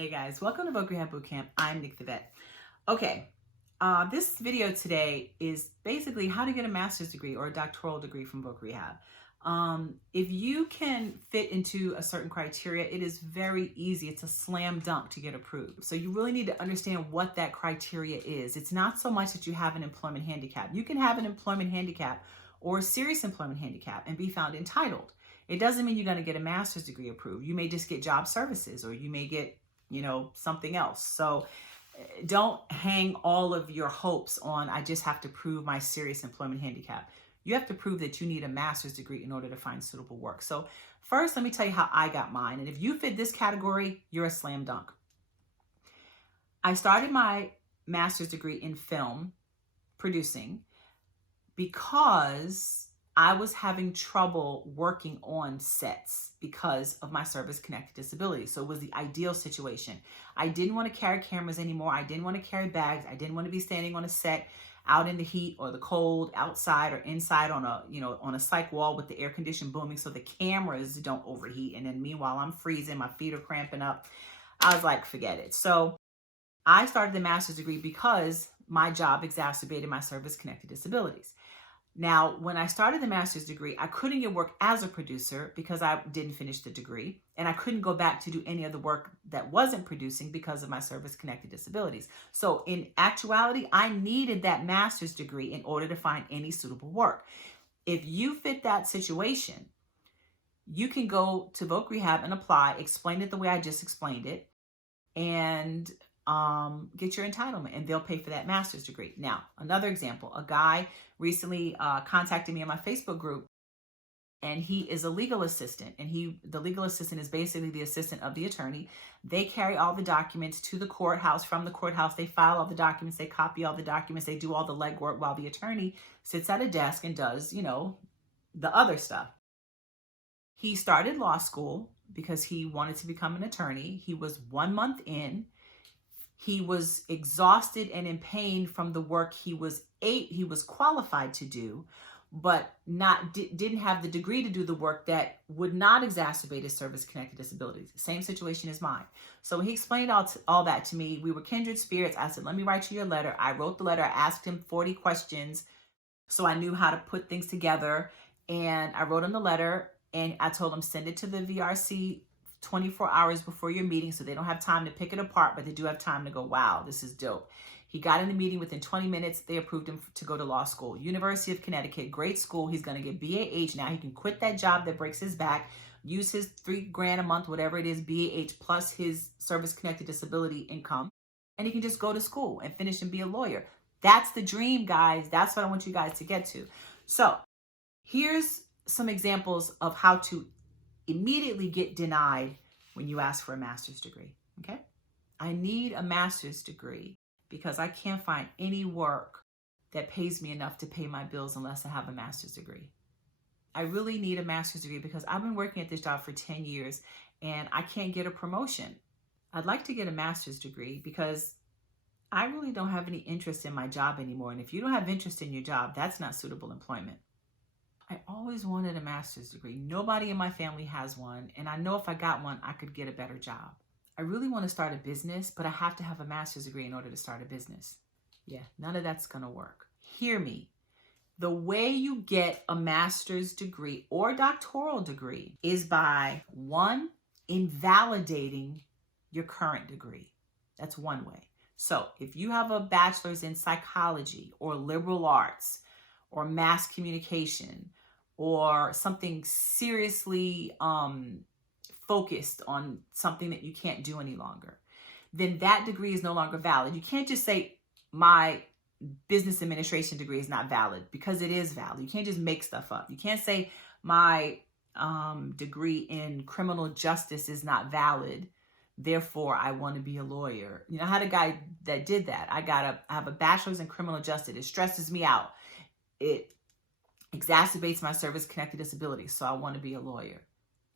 Hey guys, welcome to Voc Rehab Bootcamp. I'm Nick the Vet. Okay, this video today is basically how to get a master's degree or a doctoral degree from Voc Rehab. If you can fit into a certain criteria, it is very easy. It's a slam dunk to get approved. So you really need to understand what that criteria is. It's not so much that you have an employment handicap. You can have an employment handicap or a serious employment handicap and be found entitled. It doesn't mean you're going to get a master's degree approved. You may just get job services, or you may get something else. So don't hang all of your hopes on, I just have to prove my serious employment handicap. You have to prove that you need a master's degree in order to find suitable work. So first, let me tell you how I got mine. And if you fit this category, you're a slam dunk. I started my master's degree in film producing because I was having trouble working on sets because of my service-connected disability. So it was the ideal situation. I didn't want to carry cameras anymore. I didn't want to carry bags. I didn't want to be standing on a set out in the heat or the cold, outside or inside on a psych wall with the air condition booming so the cameras don't overheat. And then meanwhile, I'm freezing, my feet are cramping up. I was like, forget it. So I started the master's degree because my job exacerbated my service-connected disabilities. Now, when I started the master's degree, I couldn't get work as a producer because I didn't finish the degree, and I couldn't go back to do any other work that wasn't producing because of my service-connected disabilities. So in actuality, I needed that master's degree in order to find any suitable work. If you fit that situation, you can go to Voc Rehab and apply, explain it the way I just explained it, and get your entitlement, and they'll pay for that master's degree. Now, another example, a guy recently contacted me on my Facebook group, and he is a legal assistant, and the legal assistant is basically the assistant of the attorney. They carry all the documents to the courthouse. From the courthouse, they file all the documents, they copy all the documents, they do all the legwork while the attorney sits at a desk and does, the other stuff. He started law school because he wanted to become an attorney. He was 1 month in. He was exhausted and in pain from the work he was qualified to do, but didn't have the degree to do the work that would not exacerbate his service-connected disabilities. Same situation as mine. So he explained all that to me. We were kindred spirits. I said, let me write you your letter. I wrote the letter. I asked him 40 questions so I knew how to put things together. And I wrote him the letter, and I told him, send it to the VRC 24 hours before your meeting so they don't have time to pick it apart, but they do have time to go, wow, this is dope. He got in the meeting within 20 minutes. They approved him to go to law school. University of Connecticut, great school. He's going to get BAH now. He can quit that job that breaks his back, use his $3,000 a month, whatever it is, BAH plus his service-connected disability income, and he can just go to school and finish and be a lawyer. That's the dream, guys. That's what I want you guys to get to. So here's some examples of how to immediately get denied when you ask for a master's degree, okay? I need a master's degree because I can't find any work that pays me enough to pay my bills unless I have a master's degree. I really need a master's degree because I've been working at this job for 10 years and I can't get a promotion. I'd like to get a master's degree because I really don't have any interest in my job anymore. And if you don't have interest in your job, that's not suitable employment. I always wanted a master's degree. Nobody in my family has one, and I know if I got one, I could get a better job. I really want to start a business, but I have to have a master's degree in order to start a business. Yeah, none of that's going to work. Hear me. The way you get a master's degree or doctoral degree is by, one, invalidating your current degree. That's one way. So if you have a bachelor's in psychology or liberal arts or mass communication, or something seriously focused on something that you can't do any longer, then that degree is no longer valid. You can't just say my business administration degree is not valid, because it is valid. You can't just make stuff up. You can't say my degree in criminal justice is not valid, therefore I want to be a lawyer. I had a guy that did that. I have a bachelor's in criminal justice. It stresses me out. It exacerbates my service-connected disability, so I want to be a lawyer.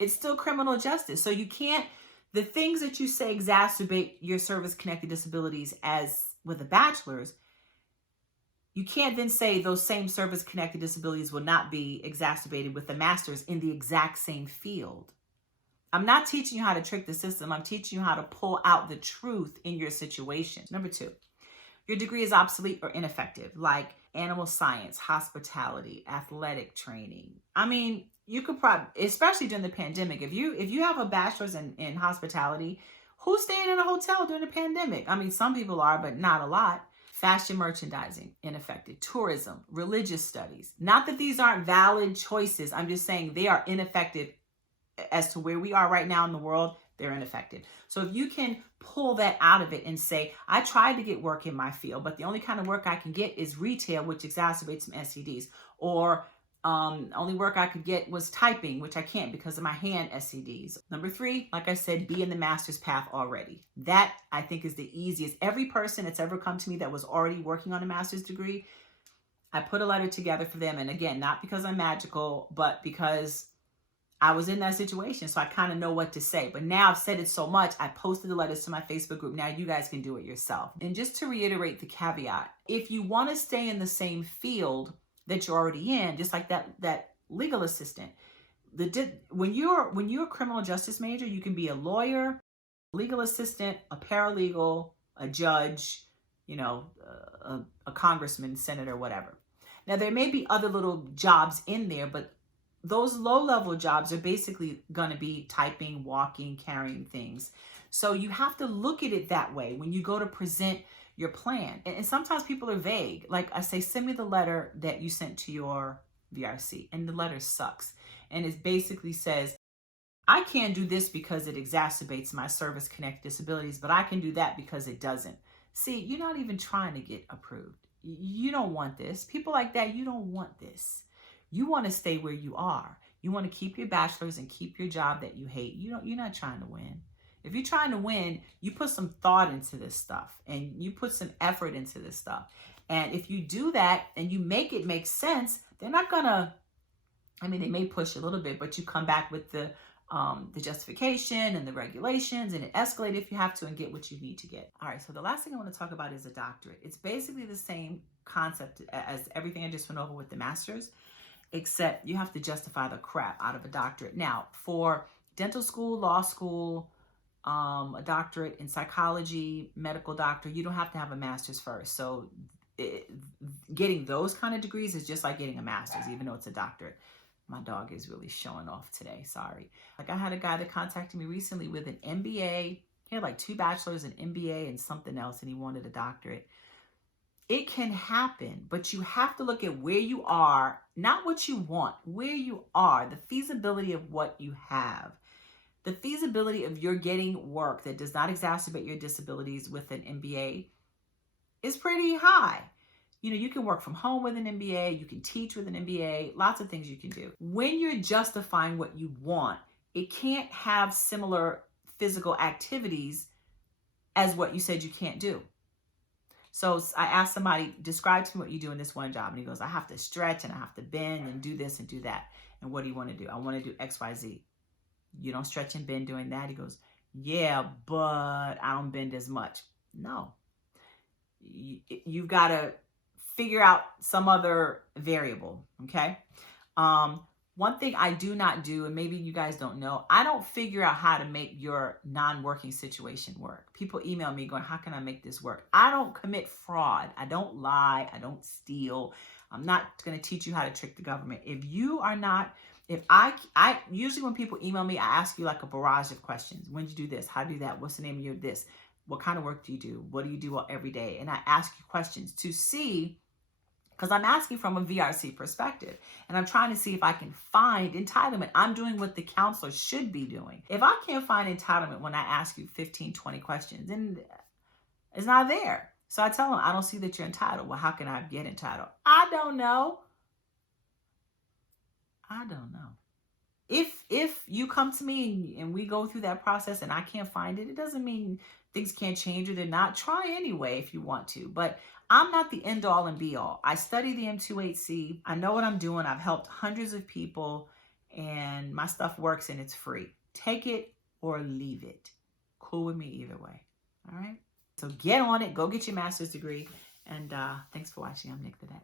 It's still criminal justice. So you can't, the things that you say exacerbate your service-connected disabilities as with a bachelor's, you can't then say those same service-connected disabilities will not be exacerbated with the master's in the exact same field. I'm not teaching you how to trick the system. I'm teaching you how to pull out the truth in your situation. Number 2, your degree is obsolete or ineffective, like animal science, hospitality, athletic training. I mean, you could probably, especially during the pandemic, if you have a bachelor's in hospitality, who's staying in a hotel during the pandemic? I mean, some people are, but not a lot. Fashion merchandising, ineffective. Tourism, religious studies. Not that these aren't valid choices. I'm just saying they are ineffective as to where we are right now in the world. They're ineffective. So if you can pull that out of it and say, I tried to get work in my field, but the only kind of work I can get is retail, which exacerbates some STDs, or only work I could get was typing, which I can't because of my hand STDs. Number 3, like I said, be in the master's path already. That I think is the easiest. Every person that's ever come to me that was already working on a master's degree, I put a letter together for them. And again, not because I'm magical, but because I was in that situation, so I kind of know what to say. But now I've said it so much, I posted the letters to my Facebook group. Now you guys can do it yourself. And just to reiterate the caveat, if you want to stay in the same field that you're already in, just like that legal assistant, when you're a criminal justice major, you can be a lawyer, legal assistant, a paralegal, a judge, a congressman, senator, whatever. Now there may be other little jobs in there, but those low-level jobs are basically going to be typing, walking, carrying things. So you have to look at it that way when you go to present your plan. And sometimes people are vague. Like I say, send me the letter that you sent to your VRC. And the letter sucks. And it basically says, I can't do this because it exacerbates my service-connected disabilities, but I can do that because it doesn't. See, you're not even trying to get approved. You don't want this. People like that, you don't want this. You want to stay where you are. You want to keep your bachelor's and keep your job that you hate. You're not trying to win. If you're trying to win, you put some thought into this stuff and you put some effort into this stuff. And if you do that and you make it make sense, they're not gonna, I mean, they may push a little bit, but you come back with the justification and the regulations, and it escalate if you have to and get what you need to get. All right, so the last thing I want to talk about is a doctorate. It's basically the same concept as everything I just went over with the master's, except you have to justify the crap out of a doctorate. Now, for dental school, law school, a doctorate in psychology, medical doctor, you don't have to have a master's first. So getting those kind of degrees is just like getting a master's, even though it's a doctorate. My dog is really showing off today. Sorry. Like I had a guy that contacted me recently with an MBA. He had like 2 bachelors, an MBA, and something else, and he wanted a doctorate. It can happen, but you have to look at where you are, not what you want, where you are, the feasibility of what you have. The feasibility of your getting work that does not exacerbate your disabilities with an MBA is pretty high. You can work from home with an MBA, you can teach with an MBA, lots of things you can do. When you're justifying what you want, it can't have similar physical activities as what you said you can't do. So I asked somebody, describe to me what you do in this one job. And he goes, I have to stretch and I have to bend and do this and do that. And what do you want to do? I want to do X, Y, Z. You don't stretch and bend doing that? He goes, yeah, but I don't bend as much. No. You've got to figure out some other variable, okay? One thing I do not do, and maybe you guys don't know, I don't figure out how to make your non-working situation work. People email me going, how can I make this work? I don't commit fraud. I don't lie. I don't steal. I'm not going to teach you how to trick the government. If you are not, I usually when people email me, I ask you like a barrage of questions. When did you do this? How do you do that? What's the name of your this? What kind of work do you do? What do you do every day? And I ask you questions to see, because I'm asking from a VRC perspective, and I'm trying to see if I can find entitlement. I'm doing what the counselor should be doing. If I can't find entitlement when I ask you 15, 20 questions, then it's not there. So I tell them, I don't see that you're entitled. Well, how can I get entitled? I don't know. If you come to me and we go through that process and I can't find it, it doesn't mean things can't change or they're not. Try anyway if you want to. But I'm not the end all and be all. I study the M28C. I know what I'm doing. I've helped hundreds of people and my stuff works and it's free. Take it or leave it. Cool with me either way. All right. So get on it. Go get your master's degree. And thanks for watching. I'm Nick the Vet.